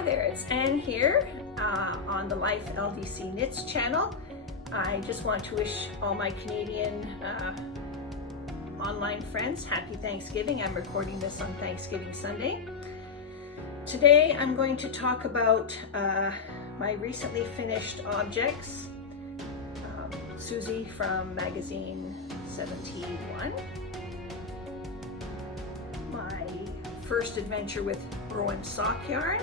Hi there, it's Anne here on the Life LDC Knits channel. I just want to wish all my Canadian online friends happy Thanksgiving. I'm recording this on Thanksgiving Sunday. Today I'm going to talk about my recently finished objects. Susie from magazine 71. My first adventure with Rowan Sock yarn,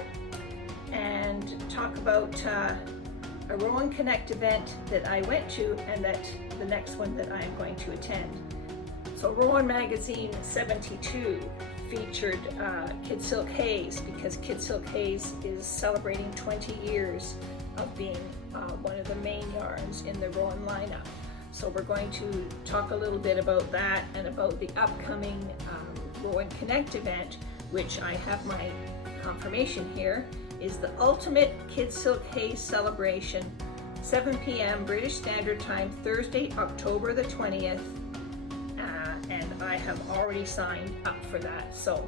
and talk about a Rowan Connect event that I went to and that the next one that I'm going to attend. So Rowan magazine 72 featured Kidsilk Haze because Kidsilk Haze is celebrating 20 years of being one of the main yarns in the Rowan lineup. So we're going to talk a little bit about that and about the upcoming Rowan Connect event, which I have my confirmation here, is the ultimate Kidsilk Haze celebration, 7 p.m. British Standard Time, Thursday, October the 20th, and I have already signed up for that. So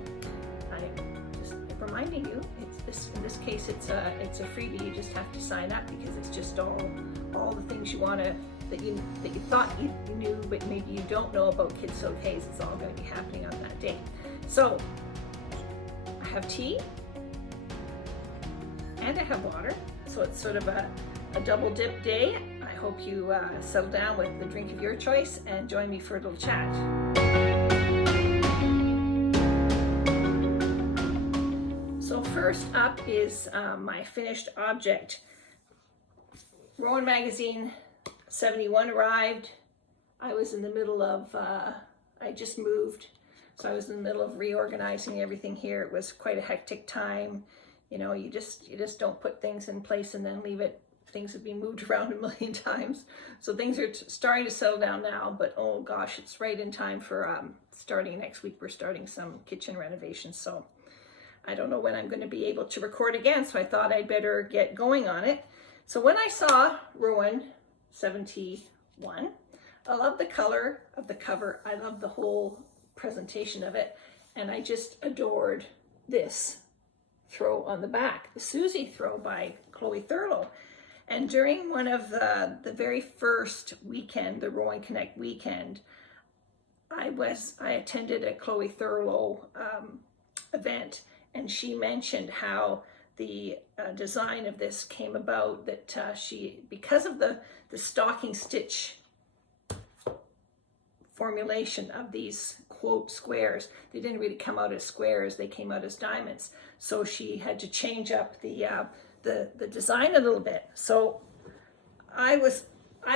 I'm just reminding you, in this case it's a freebie. You just have to sign up because it's just all the things you want to that you thought you knew but maybe you don't know about Kidsilk Haze. It's all going to be happening on that day. So I have tea and I have water, so it's sort of a double dip day. I hope you settle down with the drink of your choice and join me for a little chat. So first up is my finished object. Rowan magazine 71 arrived. I was in the middle of, I just moved, so I was in the middle of reorganizing everything here. It was quite a hectic time. You know, you just don't put things in place and then leave it. Things have been moved around a million times. So things are starting to settle down now, but oh gosh, it's right in time for starting next week. We're starting some kitchen renovations. So I don't know when I'm going to be able to record again, so I thought I'd better get going on it. So when I saw Rowan 71, I love the color of the cover. I love the whole presentation of it. And I just adored this throw on the back, the Susie throw by Chloe Thurlow. And during one of the very first weekend, the Rowan Connect weekend, I attended a Chloe Thurlow event, and she mentioned how the design of this came about, that she, because of the stocking stitch formulation of these quote squares, they didn't really come out as squares, they came out as diamonds. So she had to change up the design a little bit. So I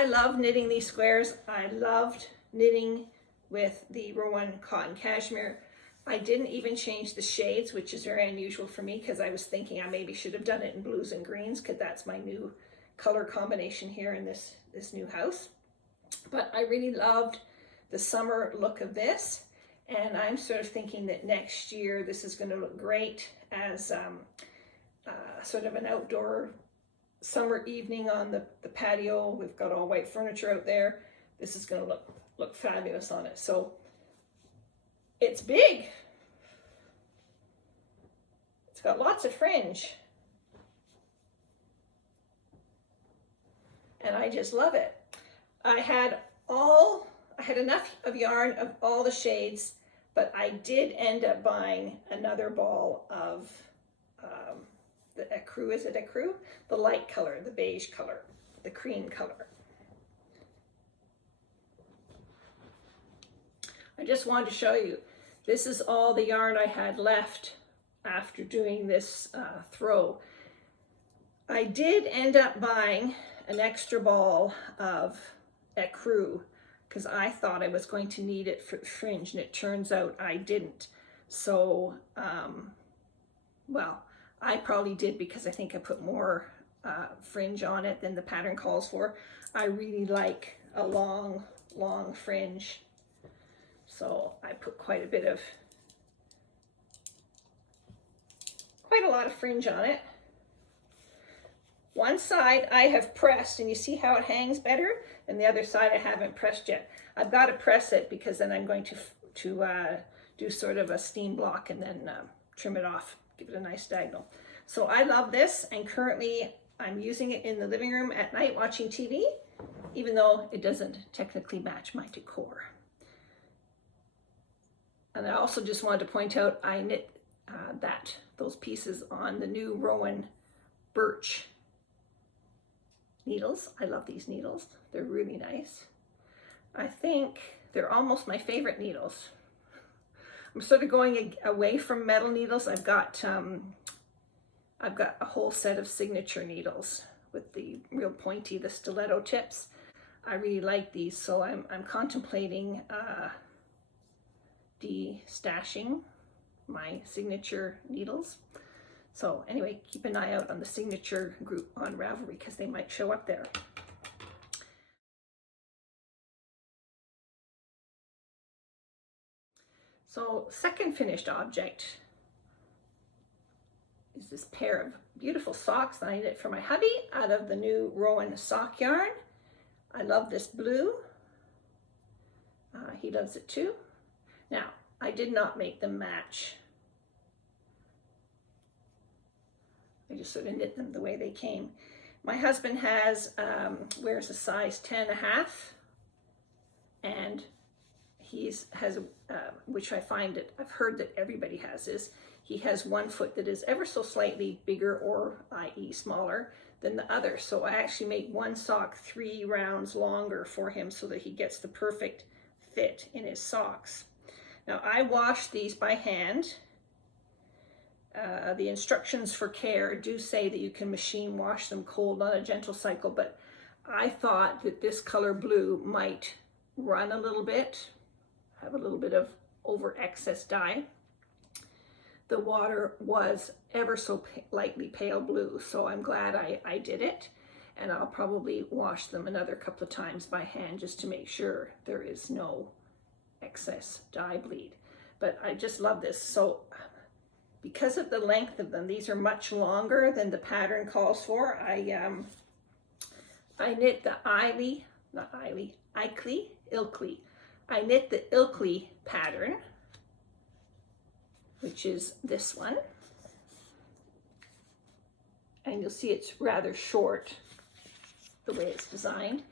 love knitting these squares. I loved knitting with the Rowan cotton cashmere. I didn't even change the shades, which is very unusual for me because I was thinking I maybe should have done it in blues and greens because that's my new color combination here in this new house. But I really loved the summer look of this, and I'm sort of thinking that next year this is going to look great as sort of an outdoor summer evening on the patio. We've got all white furniture out there. This is going to look fabulous on it. So it's big. It's got lots of fringe. And I just love it. I had enough of yarn of all the shades, but I did end up buying another ball of the ecru. Is it ecru? The light color, the beige color, the cream color. I just wanted to show you, this is all the yarn I had left after doing this throw. I did end up buying an extra ball of ecru because I thought I was going to need it for fringe, and it turns out I didn't. So, well, I probably did because I think I put more fringe on it than the pattern calls for. I really like a long fringe. So I put quite a lot of fringe on it. One side I have pressed, and you see how it hangs better, and the other side I haven't pressed yet. I've got to press it because then I'm going to do sort of a steam block and then trim it off, give it a nice diagonal. So I love this, and currently I'm using it in the living room at night watching TV, even though it doesn't technically match my decor. And I also just wanted to point out I knit those pieces on the new Rowan birch needles. I love these needles. They're really nice. I think they're almost my favorite needles. I'm sort of going away from metal needles. I've got a whole set of signature needles with the real pointy, the stiletto tips. I really like these, so I'm contemplating de-stashing my signature needles. So anyway, keep an eye out on the signature group on Ravelry because they might show up there. So second finished object is this pair of beautiful socks that I knit for my hubby out of the new Rowan Sock yarn. I love this blue. He loves it too. Now, I did not make them match. I just sort of knit them the way they came. My husband wears a size 10.5, and which I find that I've heard that everybody has this. He has one foot that is ever so slightly bigger, or i.e. smaller than the other. So I actually make one sock 3 rounds longer for him so that he gets the perfect fit in his socks. Now I wash these by hand. The instructions for care do say that you can machine wash them cold on a gentle cycle, but I thought that this color blue might run a little bit, have a little bit of over excess dye. The water was ever so lightly pale blue, so I'm glad I did it, and I'll probably wash them another couple of times by hand just to make sure there is no excess dye bleed. But I just love this. So because of the length of them, these are much longer than the pattern calls for. I knit the Ilkley. I knit the Ilkley pattern, which is this one. And you'll see it's rather short the way it's designed.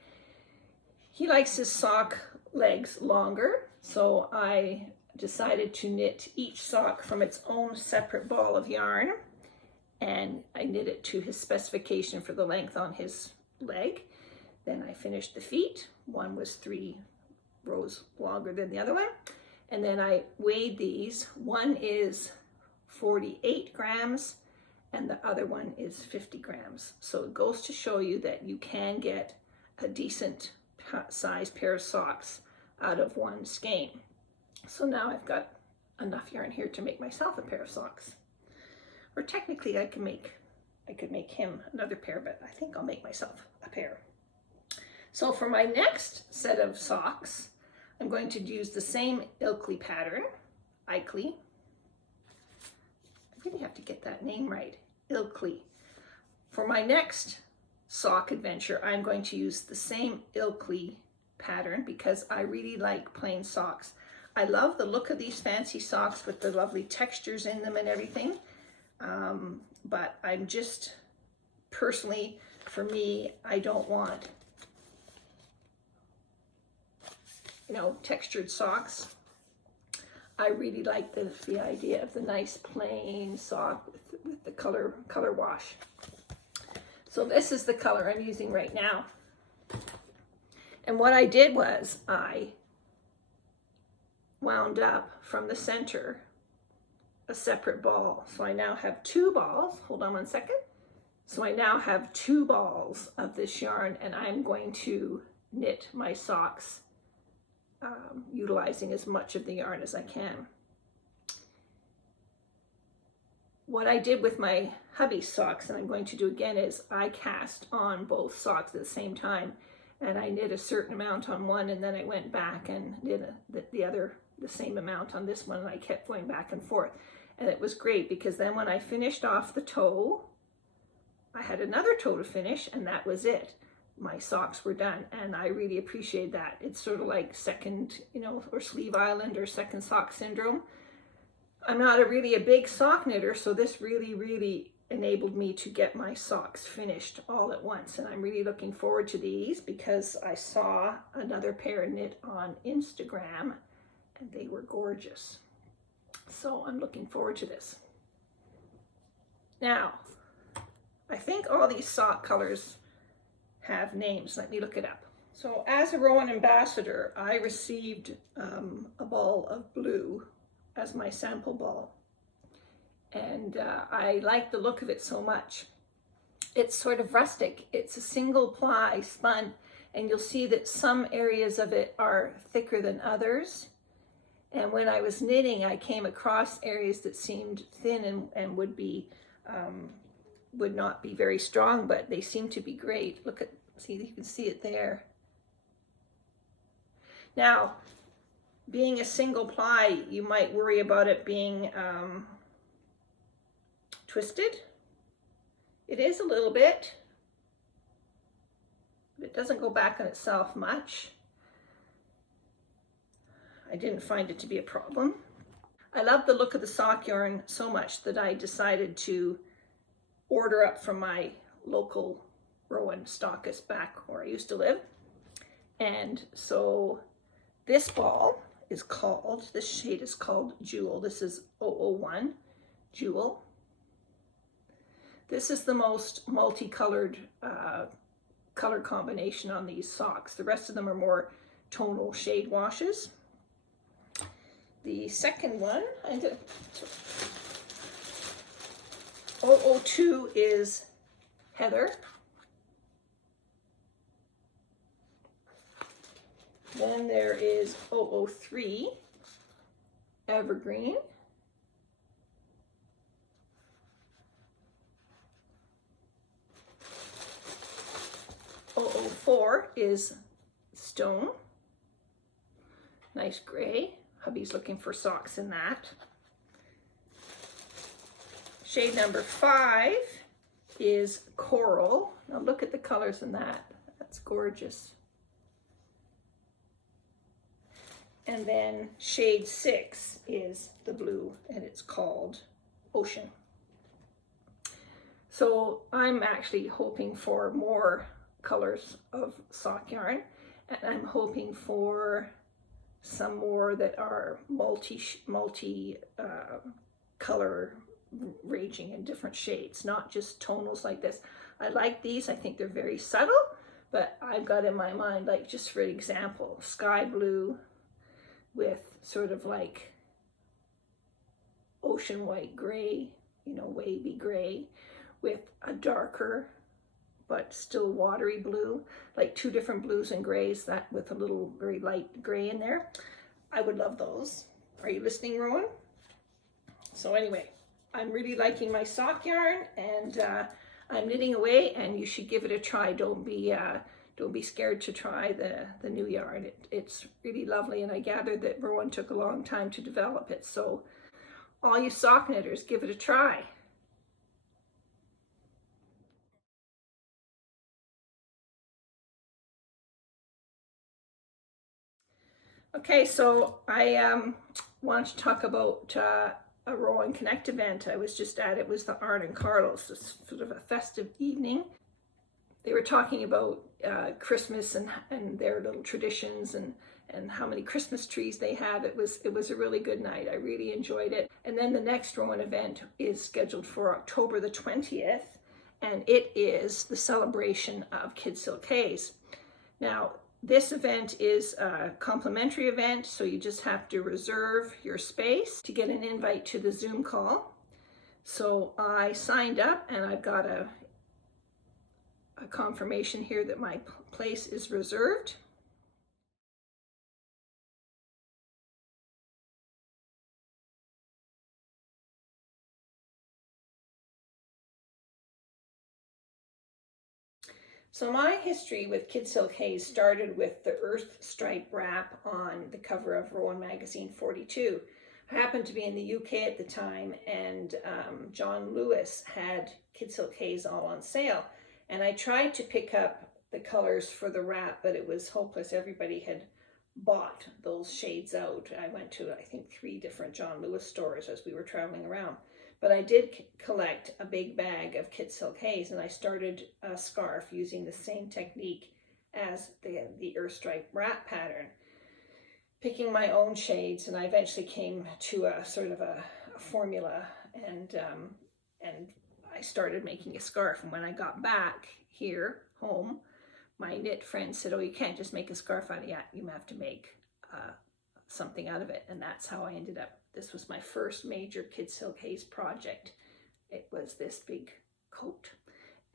He likes his sock legs longer, so I decided to knit each sock from its own separate ball of yarn, and I knit it to his specification for the length on his leg. Then I finished the feet. One was 3 rows longer than the other one, and then I weighed these. One is 48 grams and the other one is 50 grams. So it goes to show you that you can get a decent sized pair of socks out of one skein. So now I've got enough yarn here to make myself a pair of socks. Or technically I could make him another pair, but I think I'll make myself a pair. So for my next set of socks, I'm going to use the same Ilkley pattern, Ilkley. I really have to get that name right, Ilkley. For my next sock adventure, I'm going to use the same Ilkley pattern because I really like plain socks. I love the look of these fancy socks with the lovely textures in them and everything. But I'm just, personally, for me, I don't want, textured socks. I really like the idea of the nice plain sock with the color wash. So this is the color I'm using right now. And what I did was I wound up from the center a separate ball. So I now have 2 balls. Hold on one second. So I now have 2 balls of this yarn, and I'm going to knit my socks utilizing as much of the yarn as I can. What I did with my hubby's socks, and I'm going to do again, is I cast on both socks at the same time, and I knit a certain amount on one, and then I went back and knit the same amount on this one, and I kept going back and forth. And it was great because then when I finished off the toe, I had another toe to finish, and that was it. My socks were done, and I really appreciate that. It's sort of like second, or sleeve island or second sock syndrome. I'm not really a big sock knitter, so this really, really enabled me to get my socks finished all at once. And I'm really looking forward to these because I saw another pair knit on Instagram and they were gorgeous. So I'm looking forward to this. Now, I think all these sock colors have names. Let me look it up. So as a Rowan ambassador, I received a ball of blue as my sample ball. And I like the look of it so much. It's sort of rustic. It's a single ply spun, and you'll see that some areas of it are thicker than others. And when I was knitting, I came across areas that seemed thin and would not be very strong, but they seem to be great. Look at, see, you can see it there. Now, being a single ply, you might worry about it being twisted. It is a little bit, but it doesn't go back on itself much. I didn't find it to be a problem. I love the look of the sock yarn so much that I decided to order up from my local Rowan stockist back where I used to live. And so this ball is called, this shade is called Jewel. This is 001 Jewel. This is the most multicolored color combination on these socks. The rest of them are more tonal shade washes. The second one, 002 is Heather. Then there is 003 Evergreen. 004 is Stone. Nice gray. Hubby's looking for socks in that. Shade number 5 is Coral. Now look at the colors in that. That's gorgeous. And then shade 6 is the blue, and it's called Ocean. So I'm actually hoping for more colors of sock yarn, and I'm hoping for some more that are multi color ranging in different shades, not just tonals like this. I like these. I think they're very subtle, but I've got in my mind, like, just for example, sky blue with sort of like ocean white gray, you know, wavy gray, with a darker but still watery blue, like two different blues and grays, that with a little very light gray in there. I would love those. Are you listening, Rowan? So anyway, I'm really liking my sock yarn, and I'm knitting away, and you should give it a try. Don't be scared to try the new yarn. It's really lovely, and I gathered that Rowan took a long time to develop it. So all you sock knitters, give it a try. Okay, so I want to talk about a Rowan Connect event I was just at. It was the Arn and Carlos, this sort of a festive evening. They were talking about Christmas and their little traditions and how many Christmas trees they have. It was a really good night. I really enjoyed it. And then the next Rowan event is scheduled for October the 20th, and it is the celebration of Kidsilk Haze. Now, this event is a complimentary event, so you just have to reserve your space to get an invite to the Zoom call. So I signed up, and I've got a confirmation here that my place is reserved. So my history with Kidsilk Haze started with the Earth Stripe wrap on the cover of Rowan Magazine 42. I happened to be in the UK at the time, and John Lewis had Kidsilk Haze all on sale. And I tried to pick up the colors for the wrap, but it was hopeless. Everybody had bought those shades out. I went to, I think, 3 different John Lewis stores as we were traveling around. But I did collect a big bag of Kidsilk Haze, and I started a scarf using the same technique as the Earth Stripe wrap pattern, picking my own shades, and I eventually came to a sort of a formula, and I started making a scarf. And when I got back here home, my knit friend said, "Oh, you can't just make a scarf out of it, you have to make something out of it." And that's how I ended up. This was my first major Kidsilk Haze project. It was this big coat,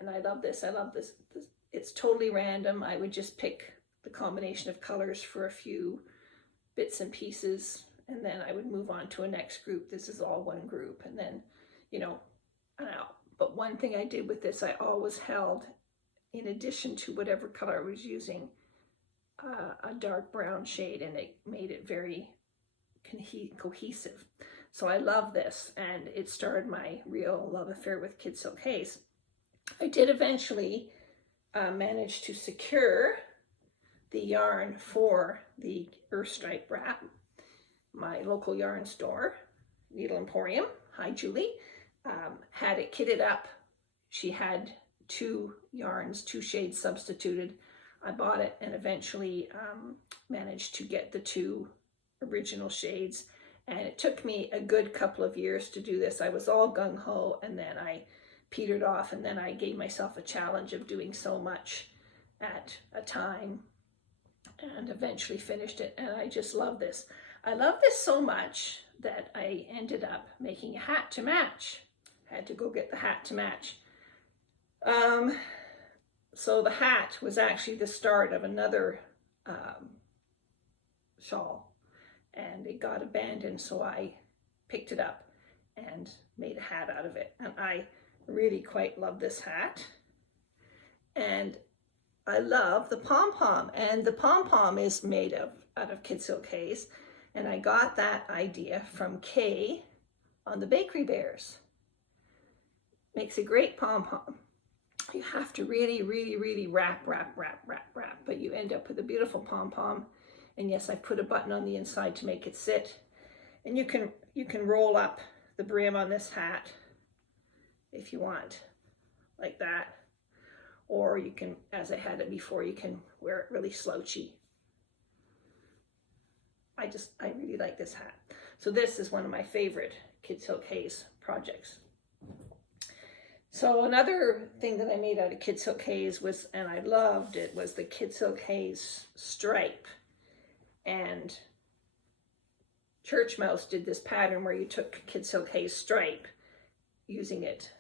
and I love this. I love this. It's totally random. I would just pick the combination of colors for a few bits and pieces, and then I would move on to a next group. This is all one group, and then, you know, but one thing I did with this, I always held, in addition to whatever color I was using, a dark brown shade, and it made it very cohesive. So I love this, and it started my real love affair with Kidsilk Haze. I did eventually manage to secure the yarn for the Earth Stripe wrap. My local yarn store, Needle Emporium, hi Julie, had it kitted up. She had 2 yarns, 2 shades substituted. I bought it and eventually managed to get the 2 original shades, and it took me a good couple of years to do this. I was all gung-ho, and then I petered off, and then I gave myself a challenge of doing so much at a time, and eventually finished it. And I just love this. I love this so much that I ended up making a hat to match. Had to go get the hat to match. So the hat was actually the start of another shawl, and it got abandoned, so I picked it up and made a hat out of it. And I really quite love this hat, and I love the pom-pom, and the pom-pom is made out of Kidsilk Haze, and I got that idea from Kay on the Bakery Bears. Makes a great pom-pom. You have to really, really, really wrap, but you end up with a beautiful pom-pom. And yes, I put a button on the inside to make it sit. And you can roll up the brim on this hat if you want, like that. Or you can, as I had it before, you can wear it really slouchy. I really like this hat. So this is one of my favorite Kidsilk Haze projects. So another thing that I made out of Kidsilk Haze was, and I loved it, was the Kidsilk Haze stripe. And Church Mouse did this pattern where you took Kidsilk Haze stripe, using it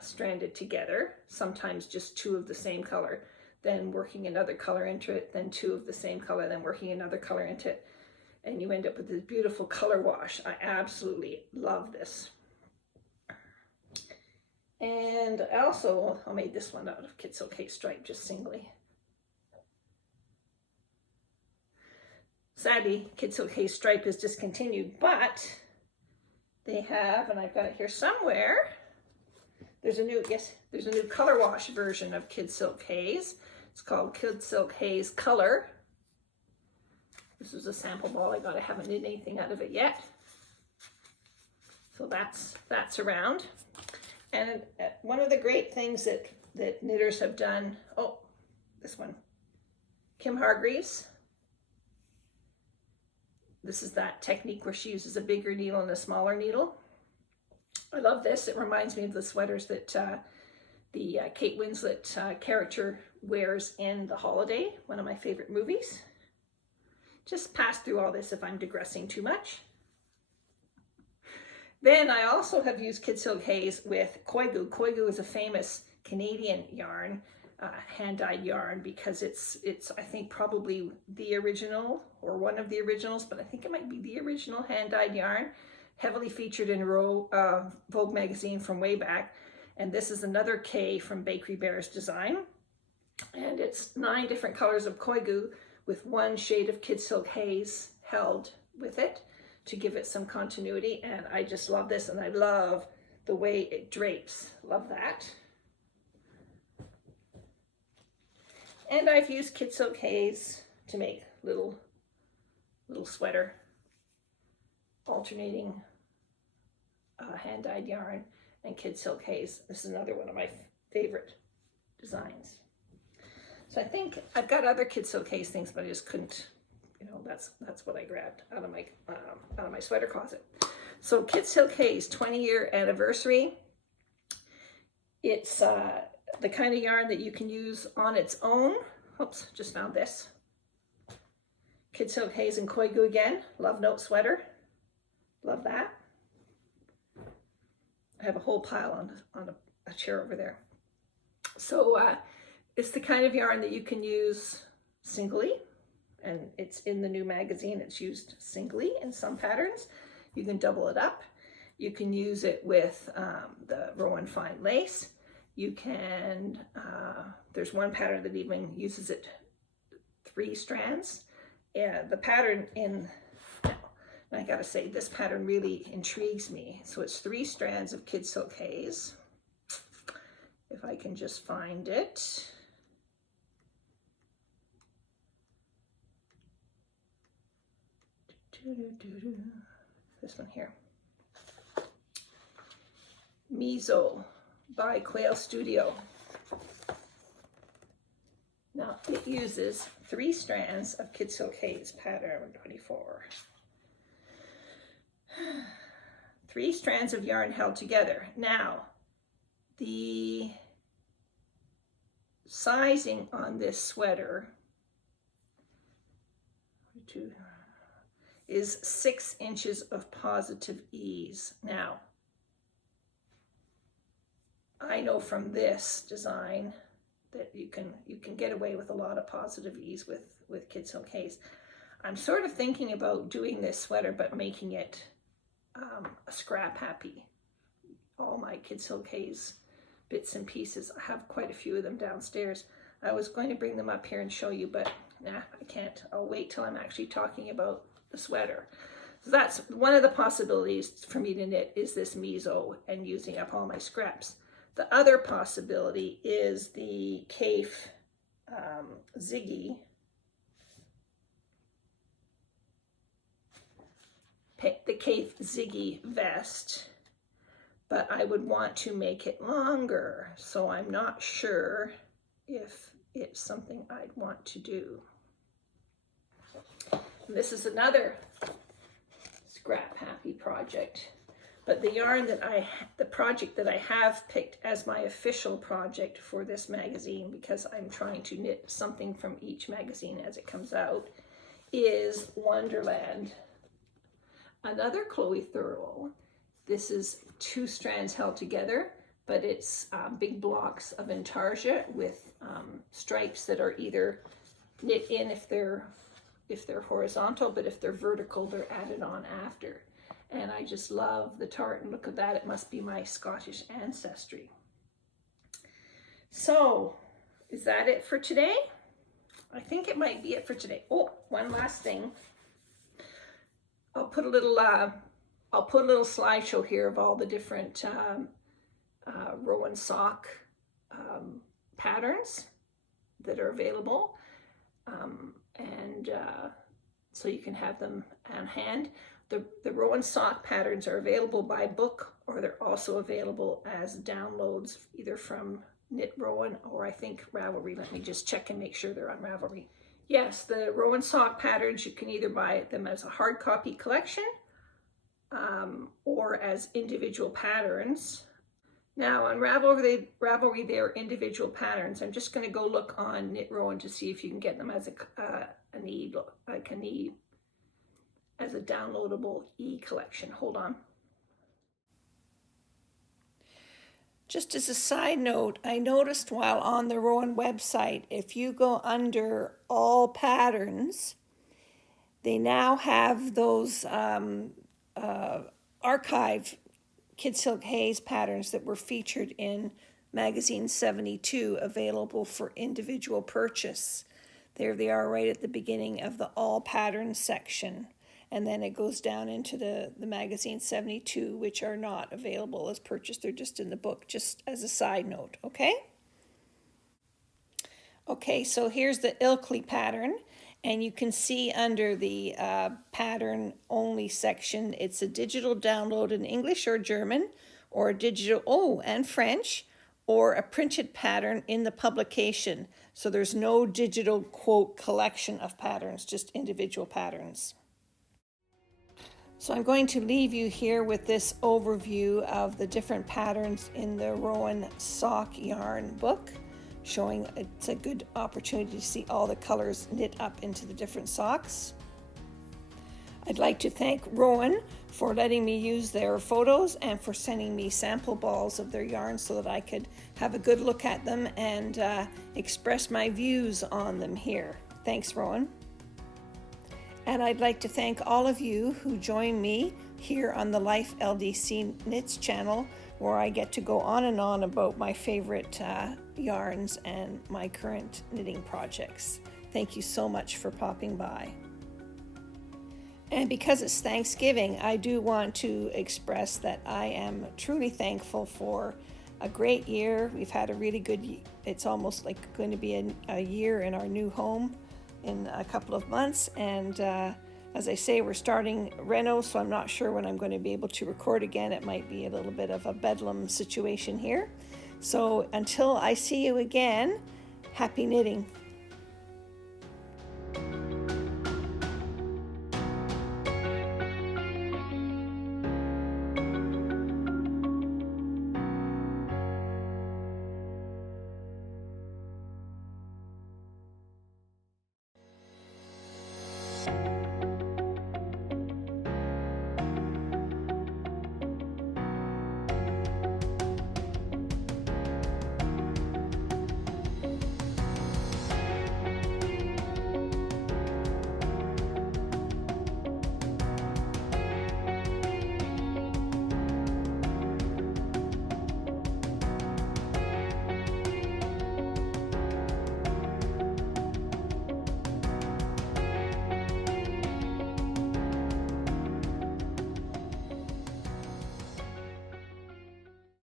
stranded together, sometimes just 2 of the same color, then working another color into it, then 2 of the same color, then working another color into it, and you end up with this beautiful color wash. I absolutely love this. And I made this one out of Kidsilk Haze stripe, just singly. Sadly, Kidsilk Haze stripe is discontinued, but they have, and I've got it here somewhere, there's a new color wash version of Kidsilk Haze. It's called Kidsilk Haze Color. This is a sample ball I got. I haven't knit anything out of it yet. So that's around. And one of the great things that knitters have done, oh, this one, Kim Hargreaves. This is that technique where she uses a bigger needle and a smaller needle. I love this. It reminds me of the sweaters that the Kate Winslet character wears in The Holiday, one of my favorite movies. Just pass through all this if I'm digressing too much. Then I also have used Kidsilk Haze with Koigu. Koigu is a famous Canadian yarn, hand-dyed yarn, because it's I think probably the original or one of the originals, but I think it might be the original hand-dyed yarn, heavily featured in Vogue magazine from way back. And this is another K from Bakery Bears design, and it's 9 different colors of Koigu with 1 shade of Kidsilk Haze held with it to give it some continuity. And I just love this, and I love the way it drapes. Love that. And I've used Kidsilk Haze to make little sweater, alternating hand-dyed yarn, and Kidsilk Haze. This is another one of my favorite designs. So I think I've got other Kidsilk Haze things, but I just couldn't, you know, that's what I grabbed out of my sweater closet. So Kidsilk Haze 20-year anniversary. It's the kind of yarn that you can use on its own. Oops, just found this. Kidsilk Haze and Koigu again. Love Note sweater. Love that. I have a whole pile on a chair over there. So it's the kind of yarn that you can use singly, and it's in the new magazine. It's used singly in some patterns. You can double it up. You can use it with the Rowan Fine Lace. You can, there's one pattern that even uses it 3 strands. Yeah, the pattern in, I gotta say, this pattern really intrigues me. So it's 3 strands of Kidsilk Haze. If I can just find it. This one here. Miso by Quail Studio. Now it uses 3 strands of Kidsilk Haze pattern 24. 3 strands of yarn held together. Now the sizing on this sweater is 6 inches of positive ease. Now, I know from this design that you can get away with a lot of positive ease with Kidsilk Haze. I'm sort of thinking about doing this sweater, but making it a scrap happy. All my Kidsilk Haze bits and pieces. I have quite a few of them downstairs. I was going to bring them up here and show you, but nah, I can't. I'll wait till I'm actually talking about the sweater. So that's one of the possibilities for me to knit, is this Miso and using up all my scraps. The other possibility is the Kaffe Ziggy. The Kaffe Ziggy vest, but I would want to make it longer, so I'm not sure if it's something I'd want to do. And this is another scrap happy project, but the yarn that the project that I have picked as my official project for this magazine, because I'm trying to knit something from each magazine as it comes out, is Wonderland. Another Chloe Thurl. This is 2 strands held together, but it's big blocks of intarsia with stripes that are either knit in if they're horizontal, but if they're vertical, they're added on after. And I just love the tartan. Look at that. It must be my Scottish ancestry. So, is that it for today? I think it might be it for today. Oh, one last thing. I'll put a little slideshow here of all the different Rowan Sock patterns that are available, so you can have them on hand. The Rowan Sock patterns are available by book, or they're also available as downloads either from Knit Rowan or I think Ravelry. Let me just check and make sure they're on Ravelry. Yes, the Rowan Sock patterns, you can either buy them as a hard copy collection or as individual patterns. Now on Ravelry, they're individual patterns. I'm just going to go look on Knit Rowan to see if you can get them as as a downloadable e-collection. Hold on. Just as a side note, I noticed while on the Rowan website, if you go under all patterns, they now have those archive Kidsilk Haze patterns that were featured in magazine 72 available for individual purchase. There they are right at the beginning of the all patterns section. And then it goes down into the magazine 72, which are not available as purchase. They're just in the book, just as a side note, okay? Okay, so here's the Ilkley pattern. And you can see under the pattern only section, it's a digital download in English or German, or a digital, and French, or a printed pattern in the publication. So there's no digital quote collection of patterns, just individual patterns. So I'm going to leave you here with this overview of the different patterns in the Rowan Sock yarn book, showing it's a good opportunity to see all the colors knit up into the different socks. I'd like to thank Rowan for letting me use their photos and for sending me sample balls of their yarn so that I could have a good look at them and express my views on them here. Thanks, Rowan. And I'd like to thank all of you who join me here on the Life LDC Knits channel, where I get to go on and on about my favorite yarns and my current knitting projects. Thank you so much for popping by. And because it's Thanksgiving, I do want to express that I am truly thankful for a great year. We've had a really good, it's almost like going to be a year in our new home in a couple of months, and as I say, we're starting reno, so I'm not sure when I'm going to be able to record again. It might be a little bit of a bedlam situation here. So until I see you again, happy knitting.